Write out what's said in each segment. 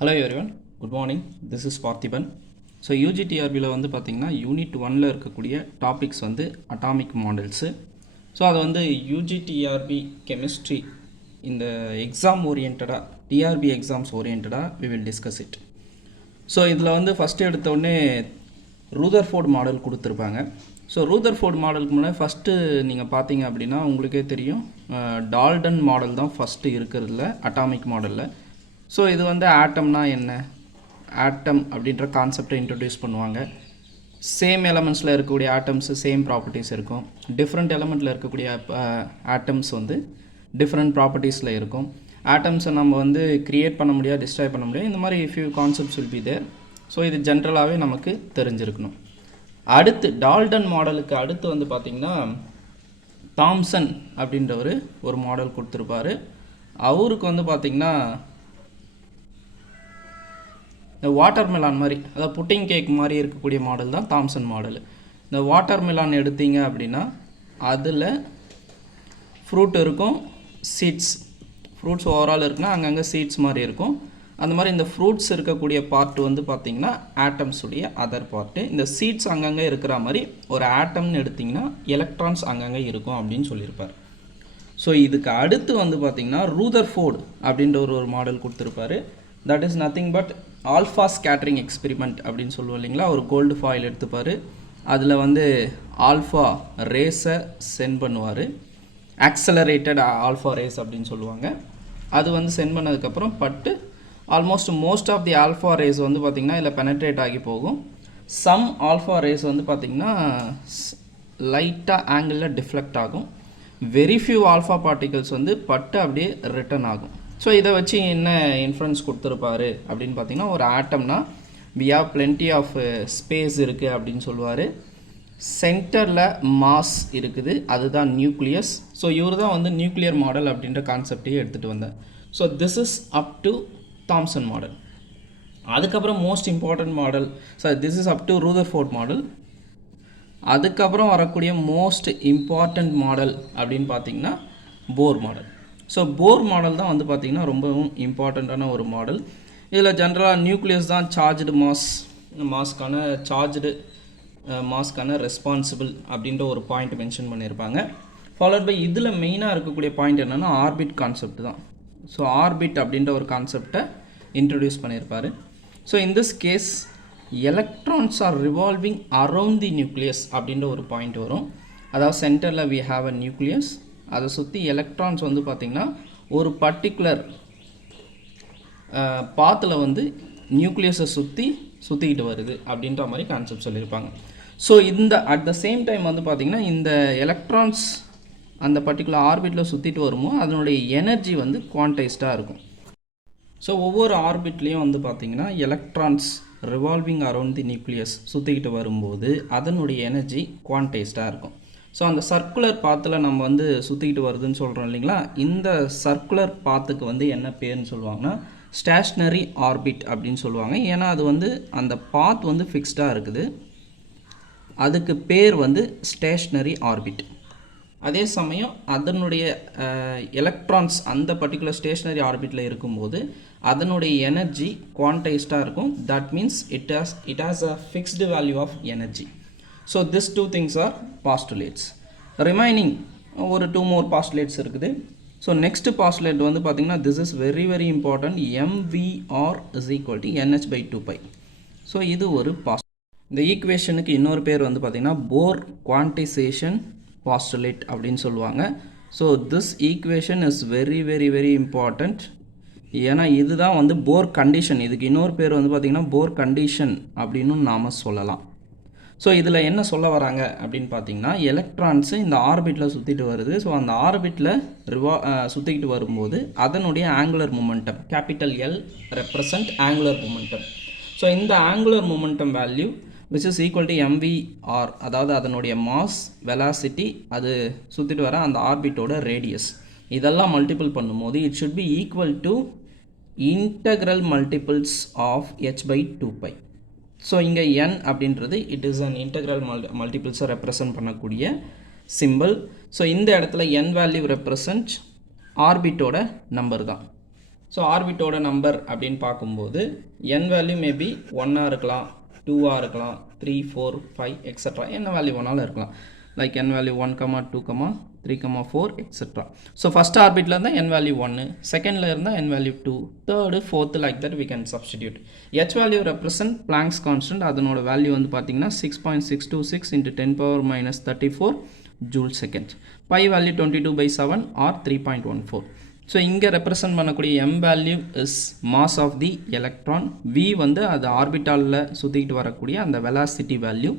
Hello everyone, good morning. This is Parthiban. So UG TRBல வந்து பார்த்தீங்கன்னா unit 1ல இருக்கக்கூடிய topics வந்து அட்டாமிக் மாடல்ஸு. ஸோ அது வந்து UG TRB Chemistry இந்த எக்ஸாம் ஓரியன்டாக டிஆர்பி எக்ஸாம்ஸ் ஓரியன்டாக we will discuss it. So இதில் வந்து ஃபஸ்ட்டு எடுத்தோடனே ரூதர்ஃபோர்ட் மாடல் கொடுத்துருப்பாங்க. ஸோ ரூதர்ஃபோர்ட் மாடலுக்கு முன்னாடி ஃபஸ்ட்டு நீங்கள் பார்த்தீங்க அப்படின்னா உங்களுக்கே தெரியும் டால்டன் மாடல் தான் ஃபஸ்ட்டு இருக்கிறதுல அட்டாமிக் மாடலில். ஸோ இது வந்து ஆட்டம்னா என்ன, ஆட்டம் அப்படின்ற கான்செப்டை இன்ட்ரடியூஸ் பண்ணுவாங்க. சேம் எலமெண்ட்ஸில் இருக்கக்கூடிய ஆட்டம்ஸு சேம் ப்ராப்பர்ட்டிஸ் இருக்கும், டிஃப்ரெண்ட் எலமெண்ட்டில் இருக்கக்கூடிய ஆட்டம்ஸ் வந்து டிஃப்ரெண்ட் ப்ராப்பர்ட்டிஸில் இருக்கும். ஆட்டம்ஸை நம்ம வந்து க்ரியேட் பண்ண முடியாது, டிஸ்ட்ராய் பண்ண முடியாது, இந்த மாதிரி few concepts will be there. So இது ஜென்ரலாகவே நமக்கு தெரிஞ்சிருக்கணும். அடுத்து டால்டன் மாடலுக்கு அடுத்து வந்து பார்த்திங்கன்னா தாம்சன் அப்படின்ற ஒரு மாடல் கொடுத்துருப்பாரு. அவருக்கு வந்து பார்த்திங்கன்னா இந்த வாட்டர் மெலான் மாதிரி, அதாவது புட்டிங் கேக் மாதிரி இருக்கக்கூடிய மாடல் தான் தாம்சன் மாடல். இந்த வாட்டர் மெலான் எடுத்தீங்க அப்படின்னா அதில் ஃப்ரூட் இருக்கும், சீட்ஸ், ஃப்ரூட்ஸ் ஓவரால் இருக்குன்னா அங்கங்கே சீட்ஸ் மாதிரி இருக்கும். அந்த மாதிரி இந்த ஃப்ரூட்ஸ் இருக்கக்கூடிய பார்ட் வந்து பார்த்திங்கன்னா ஆட்டம்ஸுடைய அதர் பார்ட்டு. இந்த சீட்ஸ் அங்கங்கே இருக்கிற மாதிரி ஒரு ஆட்டம்னு எடுத்திங்கன்னா எலக்ட்ரான்ஸ் அங்கங்கே இருக்கும் அப்படின்னு சொல்லியிருப்பார். ஸோ இதுக்கு அடுத்து வந்து பார்த்திங்கன்னா ரூதர்ஃபோர்ட் அப்படின்ற ஒரு மாடல் கொடுத்துருப்பாரு. That is nothing but alpha scattering experiment அப்படின்னு சொல்லுவோம் இல்லைங்களா. ஒரு கோல்டு ஃபாயில் எடுத்துப்பார், அதில் வந்து ஆல்ஃபா ரேஸை சென்ட் பண்ணுவார், ஆக்சலரேட்டட் ஆல்ஃபா ரேஸ் அப்படின்னு சொல்லுவாங்க. அது வந்து சென்ட் பண்ணதுக்கப்புறம் பட்டு almost most of the alpha rays வந்து பார்த்திங்கன்னா இதில் பெனட்ரேட் ஆகி போகும். சம் ஆல்ஃபா ரேஸ் வந்து பார்த்திங்கன்னா லைட்டாக ஆங்கிளில் டிஃப்ளெக்ட் ஆகும். வெரி ஃபியூ ஆல்ஃபா பார்ட்டிகல்ஸ் வந்து பட்டு அப்படியே ரிட்டர்ன் ஆகும். ஸோ இதை வச்சு என்ன இன்ஃப்ளூயன்ஸ் கொடுத்துருப்பாரு அப்படின்னு பார்த்தீங்கன்னா, ஒரு ஆட்டம்னா we have plenty of space இருக்குது அப்படின்னு சொல்லுவார். சென்டரில் மாஸ் இருக்குது, அதுதான் நியூக்ளியஸ். ஸோ இவர் தான் வந்து நியூக்ளியர் மாடல் அப்படின்ற கான்செப்டையே எடுத்துகிட்டு வந்தார். So this is up to Thomson model. அதுக்கப்புறம் most important model, so this is up to Rutherford model. அதுக்கப்புறம் வரக்கூடிய மோஸ்ட் இம்பார்ட்டண்ட் மாடல் அப்படின்னு பார்த்தீங்கன்னா Bohr model. So Bohr model தான் வந்து பார்த்திங்கன்னா ரொம்பவும் இம்பார்ட்டண்ட்டான ஒரு மாடல். இதில் ஜென்ரலாக நியூக்ளியஸ் தான் சார்ஜ்டு மாஸ்க்கான சார்ஜ்டு மாஸ்க்கான ரெஸ்பான்சிபிள் அப்படின்ற ஒரு பாயிண்ட் மென்ஷன் பண்ணியிருப்பாங்க. ஃபாலோட் பை இதில் மெயினாக இருக்கக்கூடிய பாயிண்ட் என்னென்னா ஆர்பிட் கான்செப்ட் தான். ஸோ ஆர்பிட் அப்படின்ற ஒரு கான்செப்டை இன்ட்ரடியூஸ் பண்ணியிருப்பார். So in this case electrons are revolving around the nucleus அப்படின்ற ஒரு பாயிண்ட் வரும். அதாவது சென்டரில் வி ஹாவ் அ நியூக்ளியஸ், அதை சுற்றி எலக்ட்ரான்ஸ் வந்து பார்த்திங்கன்னா ஒரு பாத்தில் வந்து நியூக்ளியஸை சுற்றிக்கிட்டு வருது அப்படின்ற மாதிரி கான்செப்ட் சொல்லியிருப்பாங்க. ஸோ இந்த அட் த சேம் டைம் வந்து பார்த்திங்கன்னா இந்த எலக்ட்ரான்ஸ் அந்த பர்டிகுலர் ஆர்பிட்டில் சுற்றிட்டு வரும்போது அதனுடைய எனர்ஜி வந்து குவான்டைஸ்டாக இருக்கும். ஸோ ஒவ்வொரு ஆர்பிட்லேயும் வந்து பார்த்திங்கன்னா electrons revolving around the nucleus சுற்றிக்கிட்டு வரும்போது அதனுடைய எனர்ஜி குவான்டைஸ்டாக இருக்கும். ஸோ அந்த சர்க்குலர் பாத்தில் நம்ம வந்து சுற்றிக்கிட்டு வருதுன்னு சொல்கிறோம் இல்லைங்களா. இந்த சர்க்குலர் பாத்துக்கு வந்து என்ன பேர்னு சொல்லுவாங்கன்னா ஸ்டேஷ்னரி ஆர்பிட் அப்படின்னு சொல்லுவாங்க. ஏன்னா அது வந்து அந்த பாத் வந்து ஃபிக்ஸ்டாக இருக்குது, அதுக்கு பேர் வந்து ஸ்டேஷ்னரி ஆர்பிட். அதே சமயம் அதனுடைய எலக்ட்ரான்ஸ் அந்த பர்டிகுலர் ஸ்டேஷ்னரி ஆர்பிட்டில் இருக்கும்போது அதனுடைய எனர்ஜி குவான்டைஸ்டாக இருக்கும். That means it has a fixed value of energy. So these two things are postulates. Remaining ஒரு 2 more postulates இருக்குது. So next postulate வந்து பார்த்திங்கன்னா this is very very important. mvr is equal to nh by 2 pi. So இது ஒரு இந்த ஈக்குவேஷனுக்கு இன்னொரு பேர் வந்து பார்த்திங்கன்னா போர் குவான்டைசேஷன் பாஸ்டுலேட் அப்படின்னு சொல்லுவாங்க. So this equation is very very very important. ஏன்னா இதுதான் வந்து போர் கண்டிஷன். இதுக்கு இன்னொரு பேர் வந்து பார்த்திங்கன்னா போர் கண்டிஷன் அப்படின்னு நாம் சொல்லலாம். ஸோ இதில் என்ன சொல்ல வராங்க அப்படின்னு பார்த்தீங்கன்னா எலக்ட்ரான்ஸு இந்த ஆர்பிட்டில் சுற்றிட்டு வருது. ஸோ அந்த ஆர்பிட்டில் சுற்றிக்கிட்டு வரும்போது அதனுடைய angular momentum capital L represent angular momentum. So இந்த angular momentum value which is equal to mvr, அதாவது அதனுடைய மாஸ், வெலாசிட்டி, அது சுற்றிட்டு வர அந்த ஆர்பிட்டோட ரேடியஸ், இதெல்லாம் மல்டிபிள் பண்ணும்போது it should be equal to integral multiples of h by 2 pi. So இங்கே n அப்படின்றது இட் இஸ் அன் இன்டெக்ரல் மல்டிபிள்ஸை ரெப்ரசன்ட் பண்ணக்கூடிய சிம்பிள். ஸோ இந்த இடத்துல n வேல்யூ ரெப்ரசன்ட் ஆர்பிட்டோட நம்பர் தான். ஸோ ஆர்பிட்டோட நம்பர் அப்படின்னு பார்க்கும்போது n வேல்யூ மேபி 1ஆக இருக்கலாம், 2ஆக இருக்கலாம், 3, 4, 5 எக்ஸட்ரா என்ன வேல்யூ வேணாலும் இருக்கலாம். Like n value 1, 2, 3, 4 extra. So first ஆர்பிட்டில் இருந்தால் n வேல்யூ 1, செகண்டில் இருந்தால் n value 2, third, fourth like that we can substitute. h value represent Planck's constant. அதனோட வேல்யூ வந்து பார்த்தீங்கன்னா 6.626 × 10⁻³ 34 joule second. Pi value 22/7 or 3.14. So இங்கே ரெப்ரசன்ட் பண்ணக்கூடிய m value is mass of the electron, v வந்து அது ஆர்பிட்டாலில் சுற்றிக்கிட்டு வரக்கூடிய அந்த வெலாசிட்டி வேல்யூ,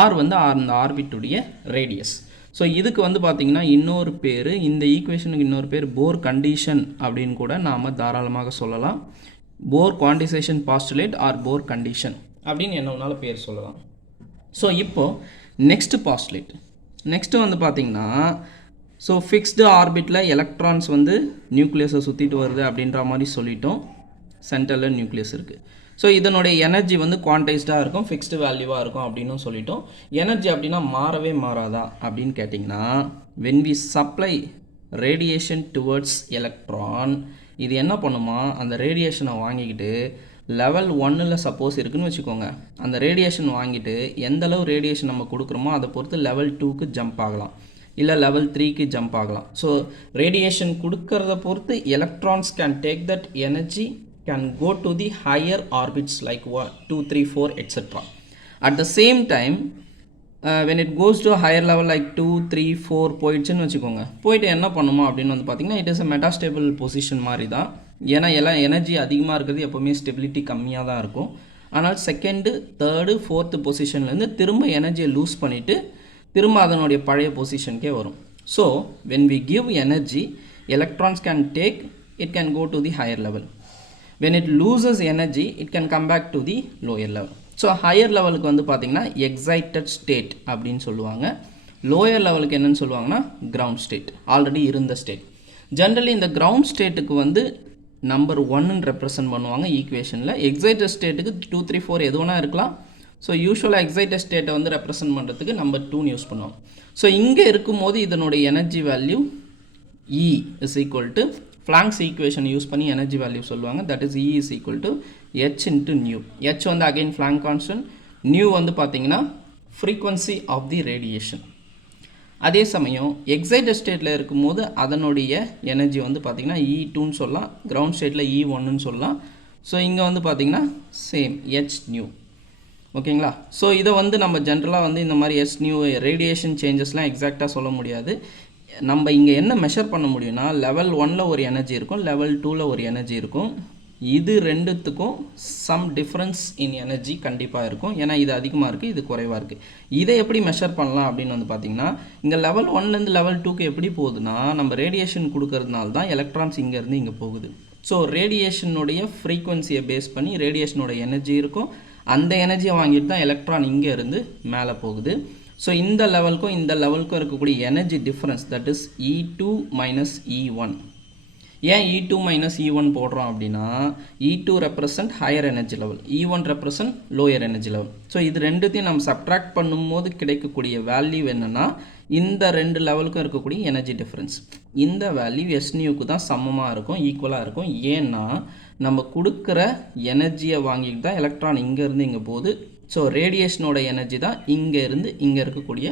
r வந்து அந்த ஆர்பிட்டுடைய ரேடியஸ். ஸோ இதுக்கு வந்து பார்த்திங்கன்னா இன்னொரு பேர், இந்த ஈக்குவேஷனுக்கு இன்னொரு பேர் போர் கண்டிஷன் அப்படின்னு கூட நாம் தாராளமாக சொல்லலாம். போர் quantisation postulate or four condition அப்படின்னு என்ன வேணாலும் பேர் சொல்லலாம். ஸோ இப்போது நெக்ஸ்ட் பாஸ்டுலேட், நெக்ஸ்ட்டு வந்து பார்த்திங்கன்னா ஸோ ஃபிக்ஸ்டு ஆர்பிட்டில் எலக்ட்ரான்ஸ் வந்து நியூக்ளியஸை சுற்றிட்டு வருது அப்படின்ற மாதிரி சொல்லிட்டோம். சென்டரில் நியூக்ளியஸ் இருக்குது. ஸோ இதனுடைய எனர்ஜி வந்து குவான்டைஸ்டாக இருக்கும், ஃபிக்ஸ்டு வேல்யூவாக இருக்கும் அப்படின்னு சொல்லிட்டோம். எனர்ஜி அப்படின்னா மாறவே மாறாதா அப்படின்னு கேட்டிங்கன்னா, when we supply radiation towards electron, இது என்ன பண்ணுமா, அந்த ரேடியேஷனை வாங்கிக்கிட்டு லெவல் 1ல் சப்போஸ் இருக்குதுன்னு வச்சுக்கோங்க, அந்த ரேடியேஷன் வாங்கிட்டு எந்தளவு ரேடியேஷன் நம்ம கொடுக்குறோமோ அதை பொறுத்து லெவல் 2க்கு ஜம்ப் ஆகலாம், இல்லை லெவல் 3க்கு ஜம்ப் ஆகலாம். ஸோ ரேடியேஷன் கொடுக்கறத பொறுத்து electrons can take that energy, can go to the higher orbits like 1, 2, 3, 4 etcetera. At the same time when it goes to a higher level like 2, 3, 4 போயிடுச்சுன்னு வச்சுக்கோங்க, போயிட்டு என்ன பண்ணுமா அப்படின்னு வந்து பார்த்திங்கன்னா it is a metastable position மாதிரி தான். ஏன்னா எல்லாம் எனர்ஜி அதிகமாக இருக்கிறது எப்போவுமே ஸ்டெபிலிட்டி கம்மியாக தான் இருக்கும். ஆனால் செகண்டு, தேர்டு, ஃபோர்த்து பொசிஷன்லேருந்து திரும்ப எனர்ஜியை லூஸ் பண்ணிவிட்டு திரும்ப அதனுடைய பழைய பொசிஷனுக்கே வரும். So when we give energy, electrons can take, it can go to the higher level. When it loses energy, it can come back to the lower level. So higher லெவலுக்கு வந்து பார்த்திங்கன்னா எக்ஸைட்டட் ஸ்டேட் அப்படின்னு சொல்லுவாங்க. Lower லெவலுக்கு என்னென்னு சொல்லுவாங்கன்னா ground state, already இருந்த state. Generally இந்த கிரவுண்ட் ஸ்டேட்டுக்கு வந்து நம்பர் 1ன்னு ரெப்ரசன்ட் பண்ணுவாங்க ஈக்குவேஷனில். எக்ஸைட்டட் ஸ்டேட்டுக்கு 2, 3, 4 எது வேணால் இருக்கலாம். ஸோ யூஸ்வலாக எக்ஸைட்டட் ஸ்டேட்டை வந்து ரெப்ரசன்ட் பண்ணுறதுக்கு நம்பர் 2ன்னு யூஸ் பண்ணுவாங்க. ஸோ இங்கே இருக்கும்போது இதனுடைய energy value E is equal to Planck's equation use பண்ணி எனர்ஜி வேல்யூ சொல்லுவாங்க. That is E is equal to h into nu. h வந்து அகைன் ஃப்ளாங்க் கான்ஸ்டன்ட், nu வந்து பார்த்தீங்கன்னா ஃப்ரீக்வன்சி ஆஃப் தி ரேடியேஷன். அதே சமயம் எக்ஸைட்டட் ஸ்டேட்டில் இருக்கும்போது அதனுடைய எனர்ஜி வந்து பார்த்திங்கன்னா E2ன்னு சொல்லலாம், கிரவுண்ட் ஸ்டேட்டில் E1ன்னு சொல்லலாம். ஸோ இங்கே வந்து பார்த்திங்கன்னா சேம் h nu. ஓகேங்களா? ஸோ இதை வந்து நம்ம ஜென்ரலாக வந்து இந்த மாதிரி h nu ரேடியேஷன் சேஞ்சஸ்லாம் எக்ஸாக்டாக சொல்ல முடியாது. நம்ம இங்கே என்ன மெஷர் பண்ண முடியும்னா லெவல் 1ல் ஒரு எனர்ஜி இருக்கும், லெவல் 2ல் ஒரு எனர்ஜி இருக்கும். இது ரெண்டுத்துக்கும் சம் டிஃப்ரென்ஸ் இன் எனர்ஜி கண்டிப்பாக இருக்கும். ஏன்னா இது அதிகமாக இருக்குது, இது குறைவாக இருக்குது. இதை எப்படி மெஷர் பண்ணலாம் அப்படின்னு வந்து பார்த்திங்கன்னா, இங்கே லெவல் 1லேருந்து லெவல் 2க்கு எப்படி போகுதுன்னா, நம்ம ரேடியேஷன் கொடுக்கறதுனால தான் எலக்ட்ரான்ஸ் இங்கேருந்து இங்கே போகுது. ஸோ ரேடியேஷனுடைய ஃப்ரீக்வன்சியை பேஸ் பண்ணி ரேடியேஷனோட எனர்ஜி இருக்கும். அந்த எனர்ஜியை வாங்கிட்டு தான் எலக்ட்ரான் இங்கே இருந்து மேலே போகுது. ஸோ இந்த லெவலுக்கும் இந்த லெவலுக்கும் இருக்கக்கூடிய energy difference that is E2 minus E1. ஏன் E2 மைனஸ் E1 போடுறோம் அப்படின்னா, E2 represent higher energy level, E1 represent lower energy level. So இது ரெண்டுத்தையும் நம்ம சப்ட்ராக்ட் பண்ணும்போது கிடைக்கக்கூடிய வேல்யூ என்னென்னா இந்த ரெண்டு லெவலுக்கும் இருக்கக்கூடிய எனர்ஜி டிஃப்ரென்ஸ். இந்த வேல்யூ S nuக்கு தான் சமமாக இருக்கும், ஈக்குவலாக இருக்கும். ஏன்னா நம்ம கொடுக்குற எனர்ஜியை வாங்கிட்டு தான் எலக்ட்ரான் இங்கேருந்து இங்கே போகுது. ஸோ ரேடியேஷனோட எனர்ஜி தான் இங்கே இருந்து இங்கே இருக்கக்கூடிய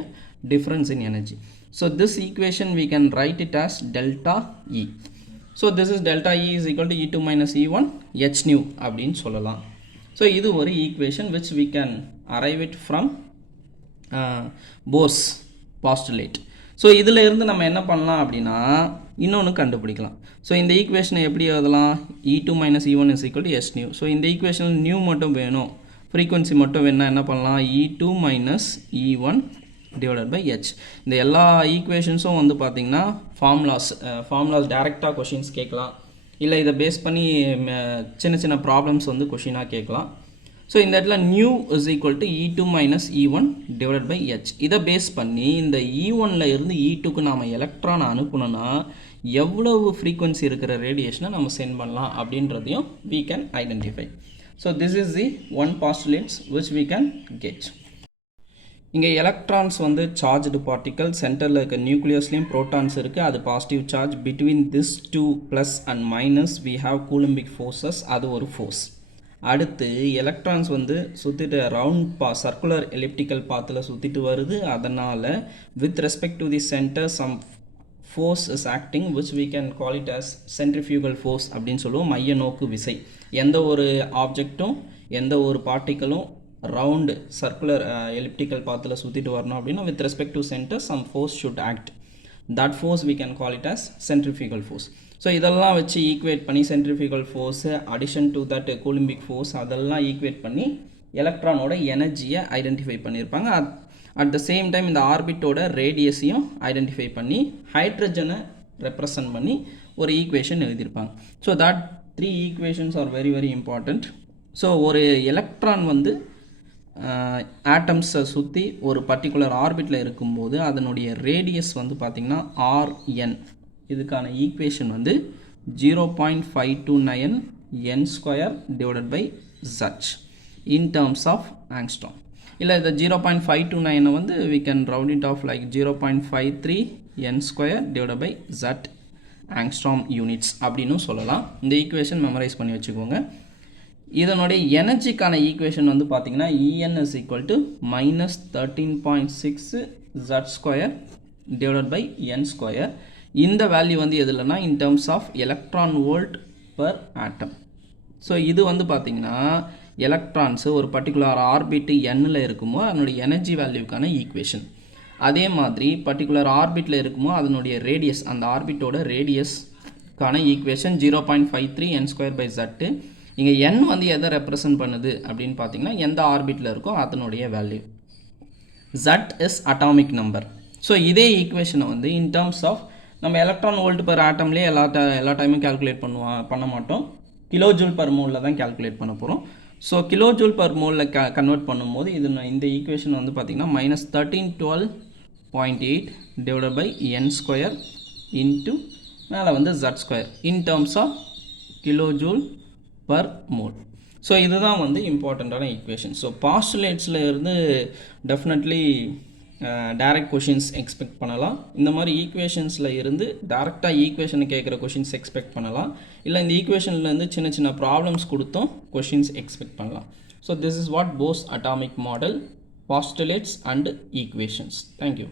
difference in energy. So this equation we can write it as delta E. So this is delta E is equal to E2 minus E1 h nu அப்படின்னு சொல்லலாம். ஸோ இது ஒரு equation which we can arrive it from Bohr's postulate. So இதில் இருந்து நம்ம என்ன பண்ணலாம் அப்படின்னா இன்னொன்று கண்டுபிடிக்கலாம். ஸோ இந்த ஈக்குவேஷனை எப்படி எழுதலாம், E2 minus E1 is equal to h nu. So இந்த ஈக்குவேஷனில் நியூ மட்டும் வேணும், ஃப்ரீக்வன்சி மட்டும் வேணால் என்ன பண்ணலாம், E2 minus E1 divided by h. இந்த எல்லா ஈக்குவேஷன்ஸும் வந்து பார்த்திங்கன்னா ஃபார்முலாஸ் டேரெக்டாக கொஷின்ஸ் கேட்கலாம், இல்லை இதை பேஸ் பண்ணி சின்ன சின்ன ப்ராப்ளம்ஸ் வந்து கொஷினாக கேட்கலாம். ஸோ இந்த இடத்துல nu is equal to E2 minus E1 divided by h. இதை பேஸ் பண்ணி இந்த E1ல் இருந்து E2க்கு நாம் எலக்ட்ரானை அனுப்பணும்னா எவ்வளவு ஃப்ரீக்வன்சி இருக்கிற ரேடியேஷனை நம்ம சென்ட் பண்ணலாம் அப்படின்றதையும் we can identify. So this is the one postulates which we can get. இங்கே எலக்ட்ரான்ஸ் வந்து சார்ஜ்டு பார்ட்டிக்கல், சென்டரில் இருக்க நியூக்ளியஸ்லேயும் ப்ரோட்டான்ஸ் இருக்குது, அது positive charge. Between this two plus and minus we have coulombic forces, அது ஒரு ஃபோர்ஸ். அடுத்து எலக்ட்ரான்ஸ் வந்து சுற்றிட்டு ரவுண்ட் சர்க்குலர் எலிப்டிக்கல் பாத்தில் சுற்றிட்டு வருது. அதனால் with respect to the centre some force is acting which we can call it as centrifugal force அப்படின்னு சொல்லுவோம். மைய நோக்கு விசை. எந்த ஒரு ஆப்ஜெக்ட்டும் எந்த ஒரு பார்ட்டிக்கலும் ரவுண்டு சர்க்குலர் எலிப்டிக்கல் பாத்தில் சுற்றிட்டு வரணும் அப்படின்னா with respect to center some force should act. that force we can call it as centrifugal force. So இதெல்லாம் வச்சு ஈக்குவேட் பண்ணி centrifugal force addition to that coulombic force அதெல்லாம் ஈக்குவேட் பண்ணி எலக்ட்ரானோட எனர்ஜியை ஐடென்டிஃபை பண்ணியிருப்பாங்க. அட் த சேம் டைம் இந்த ஆர்பிட்டோட ரேடியஸையும் identify பண்ணி ஹைட்ரஜனை ரெப்ரசன்ட் பண்ணி ஒரு ஈக்குவேஷன் எழுதியிருப்பாங்க. So that 3 equations are very very important. So ஒரு எலக்ட்ரான் வந்து ஆட்டம்ஸை சுற்றி ஒரு பர்டிகுலர் ஆர்பிட்டில் இருக்கும்போது அதனுடைய ரேடியஸ் வந்து பார்த்திங்கன்னா ஆர்என். இதுக்கான ஈக்குவேஷன் வந்து 0.529 n² divided by z in terms of angstrom. இல்லை இந்த 0.529 வந்து we can round it off like 0.53 n² divided by z angstrom units அப்படின்னு சொல்லலாம். இந்த ஈக்குவேஷன் மெமரைஸ் பண்ணி வச்சுக்கோங்க. இதனுடைய எனர்ஜிக்கான ஈக்குவேஷன் வந்து பார்த்திங்கன்னா En is equal to -13.6 z² divided by n². இந்த வேல்யூ வந்து எதுலனா in terms of electron volt per atom. So இது வந்து பார்த்திங்கன்னா எலக்ட்ரான்ஸு ஒரு பர்டிகுலர் ஆர்பிட்டு எண்ணில் இருக்குமோ அதனுடைய எனர்ஜி வேல்யூக்கான ஈக்குவேஷன். அதே மாதிரி பர்டிகுலர் ஆர்பிட்டில் இருக்குமோ அதனுடைய ரேடியஸ், அந்த ஆர்பிட்டோட ரேடியஸ்க்கான ஈக்குவேஷன் 0.53 n² by z. இங்கே n வந்து எதை ரெப்ரசன்ட் பண்ணுது அப்படின்னு பார்த்தீங்கன்னா எந்த ஆர்பிட்டில் இருக்கோ அதனுடைய value. z is atomic number. So இதே ஈக்குவேஷனை வந்து இன் டேர்ம்ஸ் ஆஃப் நம்ம எலக்ட்ரான் வோல்ட் பர் ஆட்டம்லேயே எல்லா டைமும் கால்குலேட் பண்ண மாட்டோம். கிலோ ஜூல் பர் மோலில் தான் கால்குலேட் பண்ண போகிறோம். ஸோ கிலோ ஜூல் பர் மோலில் கன்வெர்ட் பண்ணும்போது இந்த ஈக்குவேஷன் வந்து பார்த்திங்கன்னா -1312.8 டிவைடட் பை n² இன்ட்டு மேலே வந்து z² இன் terms half kilo joule per mole. So இதுதான் வந்து இம்பார்ட்டண்ட்டான ஈக்குவேஷன். ஸோ பாஸ்டுலேட்ஸில் இருந்து டெஃபினெட்லி டைரக்ட் கொஷின்ஸ் எக்ஸ்பெக்ட் பண்ணலாம். இந்த மாதிரி ஈக்குவேஷன்ஸில் இருந்து டேரெக்டாக ஈக்குவேஷனை கேட்குற கொஷின்ஸ் எக்ஸ்பெக்ட் பண்ணலாம். இல்லை இந்த ஈக்குவேஷன்லேருந்து சின்ன சின்ன ப்ராப்ளம்ஸ் கொடுத்தும் கொஷின்ஸ் எக்ஸ்பெக்ட் பண்ணலாம். So this is what Bohr's atomic model, postulates and equations. Thank you.